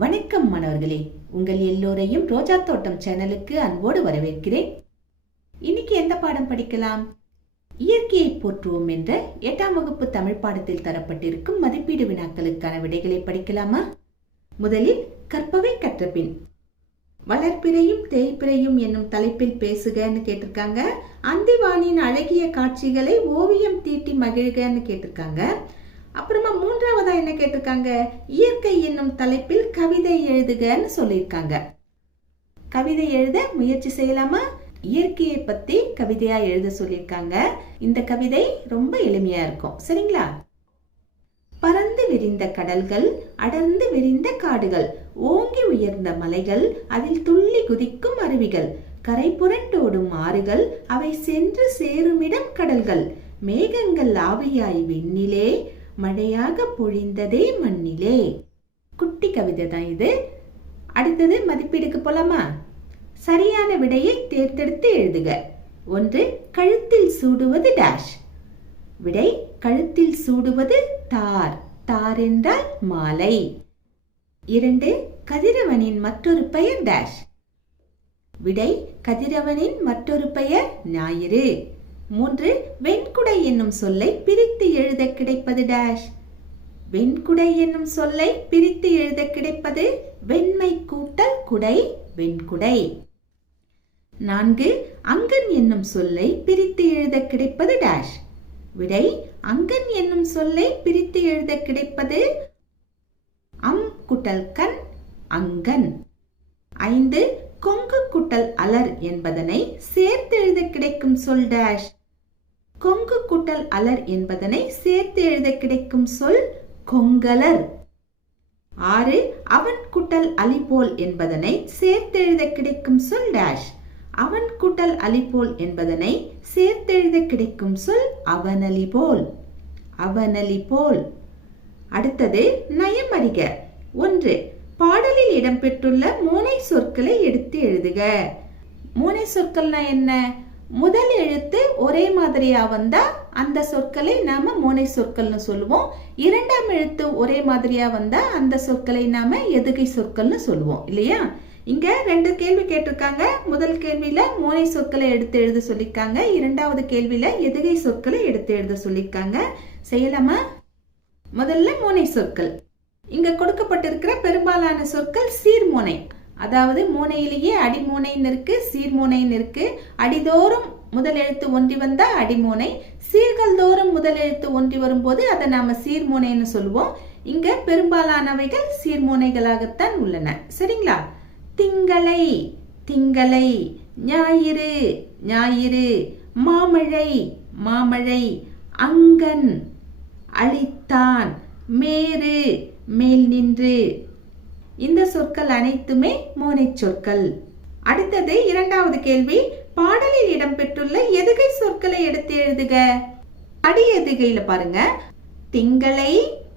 வணக்கம் மாணவர்களே. உங்கள் எல்லோரையும் ரோஜா தோட்டம் சேனலுக்கு அன்போடு வரவேற்கிறேன். இன்னைக்கு எந்த பாடம் படிக்கலாம்? இயற்கையை போற்றுவோம் என்ற எட்டாம் வகுப்பு தமிழ் பாடத்தில் தரப்பட்டிருக்கும் மதிப்பீடு வினாக்களுக்கான விடைகளை படிக்கலாமா? முதலில் கற்பவை கற்றபின் வளர்ப்பிறையும் தேய்ப்பிறையும் என்னும் தலைப்பில் பேசுகன்னு கேட்டிருக்காங்க. அந்திவானின் அழகிய காட்சிகளை ஓவியம் தீட்டி மகிழ்கன்னு கேட்டிருக்காங்க. அப்புறமா மூன்றாவதா என்ன கேட்டிருக்காங்க? இயற்கை என்னும் தலைப்பில் கவிதை எழுதுகன்னு சொல்லியிருக்காங்க. கவிதை எழுத முயற்சி செய்யலாமா? இயற்கையை பத்தி கவிதையா எழுத சொல்லியிருக்காங்க. இந்த கவிதை ரொம்ப எளிமையா இருக்கும். சரிங்களா? பறந்து விரிந்த கடல்கள் அடர்ந்து விரிந்த காடுகள் ஓங்கி உயர்ந்த மலைகள் அதில் துள்ளி குதிக்கும் அருவிகள் கரை புரண்டோடும் ஆறுகள் அவை சென்று சேருமிடம் கடல்கள் மேகங்கள் ஆவியாய் விண்ணிலே மழையாக பொழிந்ததே மண்ணிலே. குட்டி கவிதை தான் இது. அடுத்தது மதிப்பீடுக்கு போலாமா? சரியான விடையை தேர்ந்தெடுத்து எழுதுக. ஒன்று கழுத்தில் சூடுவது டேஷ் விடை கழுத்தில் சூடுவது தார். தார் என்றால் மாலை. இரண்டு கதிரவனின் மற்றொரு பெயர் டேஷ் விடை கதிரவனின் மற்றொரு பெயர் ஞாயிறு. மூன்று வெண்குடை என்னும் சொல்லை பிரித்து எழுத கிடைப்பது டேஷ் வெண்குடை என்னும் சொல்லை பிரித்து எழுத கிடைப்பது வெண்மை கூட்டல் குடை வெண்குடை. நான்கு அங்கன் என்னும் சொல்லை பிரித்து எழுத கிடைப்பது டேஷ் விடை அங்கன் என்னும் சொல்லை பிரித்து எழுத கிடைப்பது அம் குட்டல் கண் அங்கன். ஐந்து கொங்கு குட்டல் அலர் என்பதனை சேர்த்து எழுத கிடைக்கும் சொல் டேஷ் கொங்கு குட்டல் அலர் என்பதனை சேர்த்து எழுத கிடைக்கும் சொல் கொங்கலர். ஆறு அவன் குட்டல் அலிபோல் என்பதனை சேர்த்து எழுத கிடைக்கும் சொல் டேஷ் அவன் குட்டல் அலிபோல் என்பதனை சேர்த்தெழுத கிடைக்கும் சொல் அவனலி போல். அவனலி போல். அடுத்தது நயமறிக. ஒன்று பாடலில் இடம்பெற்றுள்ள மூனை சொற்களை எடுத்து எழுதுக. மூனை சொற்கள்னா என்ன? முதல் எழுத்து ஒரே மாதிரியா வந்தா அந்த சொற்களை நாம மோனை சொற்கள்னு சொல்லுவோம். இரண்டாம் எழுத்து ஒரே மாதிரியா வந்தா அந்த சொற்களை நாம எதுகை சொற்கள்னு சொல்லுவோம். இல்லையா? இங்க ரெண்டு கேள்வி கேட்டிருக்காங்க. முதல் கேள்வியில மோனை சொற்களை எடுத்து எழுத சொல்லிருக்காங்க இரண்டாவது கேள்வியில எதுகை சொற்களை எடுத்து எழுத சொல்லியிருக்காங்க. செய்யலாமா? முதல்ல மோனை சொற்கள். இங்க கொடுக்கப்பட்டிருக்கிற பெரும்பாலான சொற்கள் சீர்மோனை. அதாவது மூனையிலேயே அடிமூனைன்னு இருக்கு சீர்மூனைன்னு இருக்கு அடிதோறும் முதல் எழுத்து ஒன்றி வந்தால் அடிமூனை. சீர்கள் தோறும் முதல் எழுத்து ஒன்றி வரும்போது அதை நாம சீர்மூனைன்னு சொல்லுவோம். இங்க பெரும்பாலானவைகள் சீர்மூனைகளாகத்தான் உள்ளன. சரிங்களா? திங்களை திங்களை ஞாயிறு ஞாயிறு. மாமழை மாமழை. அங்கன் அழித்தான். மேரு மேல் நின்று. இந்த சொற்கள் அனைத்துமே மோனை சொற்கள். அடுத்தது இரண்டாவது கேள்வி பாடலில் இடம்பெற்றுள்ள எதுகை சொற்களை எடுத்து எழுதுக. அடி எதுகையில பாருங்க. திங்களை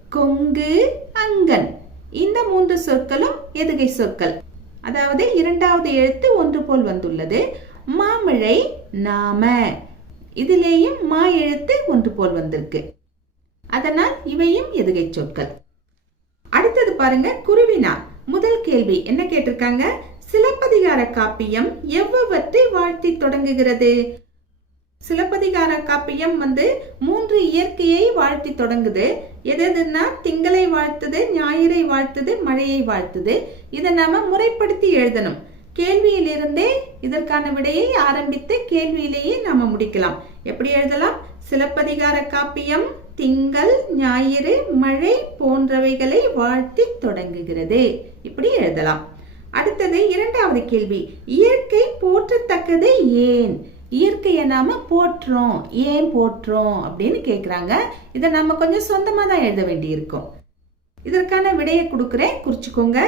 கொங்கு அங்கன். இந்த மூன்று சொற்களும் எதுகை சொற்கள். அதாவது இரண்டாவது எழுத்து ஒன்று போல் வந்துள்ளது. மாமழை நாம. இதிலேயும் மா எழுத்து ஒன்று போல் வந்திருக்கு. அதனால் இவையும் எதுகை சொற்கள். அடுத்தது பாருங்க குருவினா முதல் கேள்வி என்ன கேட்டிருக்காங்க? சிலப்பதிகார காப்பியம் எவ்வளவற்றை வாழ்த்தி தொடங்குகிறது? சிலப்பதிகார காப்பியம் வந்து மூன்று இயற்கையை வாழ்த்தி தொடங்குது. எதுன்னா திங்களை வாழ்த்துது ஞாயிறை வாழ்த்துது மழையை வாழ்த்துது. இதை நாம முறைப்படுத்தி எழுதணும். கேள்வியிலிருந்தே இதற்கான விடையை ஆரம்பித்து கேள்வியிலேயே நாம முடிக்கலாம். எப்படி எழுதலாம்? சிலப்பதிகார காப்பியம் திங்கள் ஞாயிறு மழை போன்றவைகளை வாழ்த்தி தொடங்குகிறது. இப்படி எழுதலாம். அடுத்தது இரண்டாவது கேள்வி. இயற்கை போற்றத்தக்கது ஏன்? இயற்கையை நாம போற்றோம். ஏன் போற்றோம் அப்படின்னு கேட்குறாங்க இதை நம்ம கொஞ்சம் சொந்தமாக தான் எழுத வேண்டியிருக்கும். இதற்கான விடையை கொடுக்குறேன். குறிச்சுக்கோங்க.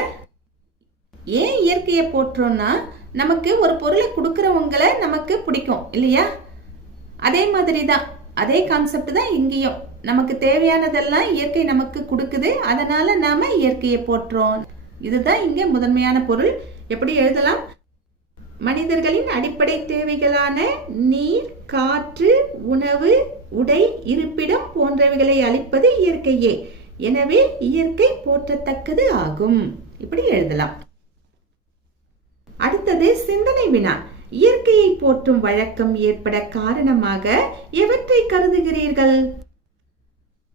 ஏன் இயற்கையை போற்றோம்னா நமக்கு ஒரு பொருளை கொடுக்குறவங்களை நமக்கு பிடிக்கும் இல்லையா? அதே மாதிரி தான் அதே கான்செப்ட் தான் இங்கேயும். நமக்கு தேவையானதெல்லாம் இயற்கை நமக்கு கொடுக்குது. அதனால நாம இயற்கையை போற்றோம். இதுதான் இங்கே முதன்மையான பொருள். எப்படி எழுதலாம்? மனிதர்களின் அடிப்படை தேவைகளான நீர் காற்று உணவு உடை இருப்பிடம் போன்றவைகளை அளிப்பது இயற்கையே. எனவே இயற்கை போற்றத்தக்கது ஆகும். இப்படி எழுதலாம். அடுத்தது சிந்தனை வினா. இயற்கையை போற்றும் வழக்கம் ஏற்பட காரணமாக எவற்றை கருதுகிறீர்கள்?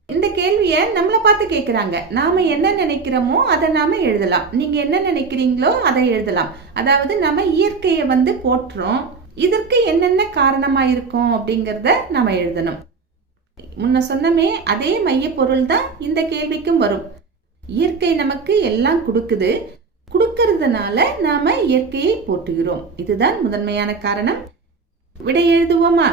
இந்த கேள்வியை நம்மளை பார்த்து கேட்குறாங்க நாம என்ன நினைக்கிறோமோ அதை நாம எழுதலாம். நீங்கள் என்ன நினைக்கிறீங்களோ அதை எழுதலாம். அதாவது நம்ம இயற்கையை வந்து போற்றுறோம் இதற்கு என்னென்ன காரணமாக இருக்கும் அப்படிங்கிறத நம்ம எழுதணும். முன்ன சொன்னமே அதே மைய பொருள் தான் இந்த கேள்விக்கும் வரும். இயற்கை நமக்கு எல்லாம் கொடுக்குது. கொடுக்கறதுனால நாம இயற்கையை போற்றுகிறோம். இதுதான் முதன்மையான காரணம். விடை எழுதுவோமா?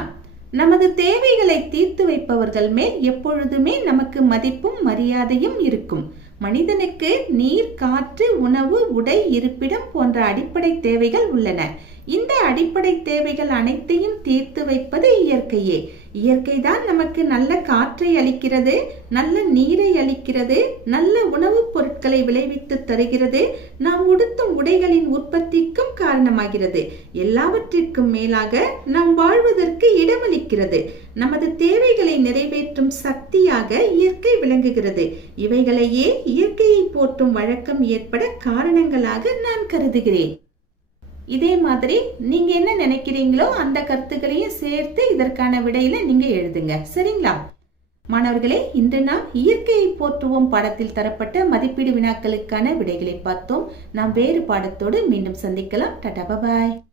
நமது தேவைகளை தீர்த்து வைப்பவர்கள் மேல் எப்பொழுதுமே நமக்கு மதிப்பும் மரியாதையும் இருக்கும். மனிதனுக்கு நீர் காற்று உணவு உடை இருப்பிடம் போன்ற அடிப்படை தேவைகள் உள்ளன. இந்த அடிப்படை தேவைகள் அனைத்தையும் தீர்த்து வைப்பது இயற்கையே. இயற்கை தான் நமக்கு நல்ல காற்றை அளிக்கிறது நல்ல நீரை அளிக்கிறது நல்ல உணவுப் பொருட்களை விளைவித்து தருகிறது நாம் உடுத்தும் உடைகளின் உற்பத்திக்கும் காரணமாகிறது. எல்லாவற்றிற்கும் மேலாக நாம் வாழ்வதற்கு இடமளிக்கிறது. நமது தேவைகளை நிறைவேற்றும் சக்தியாக இயற்கை விளங்குகிறது. இவைகளையே இயற்கையை போற்றும் வழக்கம் ஏற்பட காரணங்களாக நான் கருதுகிறேன். இதே மாதிரி நீங்க என்ன நினைக்கிறீங்களோ அந்த கருத்துக்களையும் சேர்த்து இதற்கான விடையில நீங்க எழுதுங்க. சரிங்களா? மாணவர்களே இன்று நாம் இயற்கையை போற்றுவோம் பாடத்தில் தரப்பட்ட மதிப்பீடு வினாக்களுக்கான விடைகளை பார்த்தோம். நாம் வேறு பாடத்தோடு மீண்டும் சந்திக்கலாம். டாடா பாய்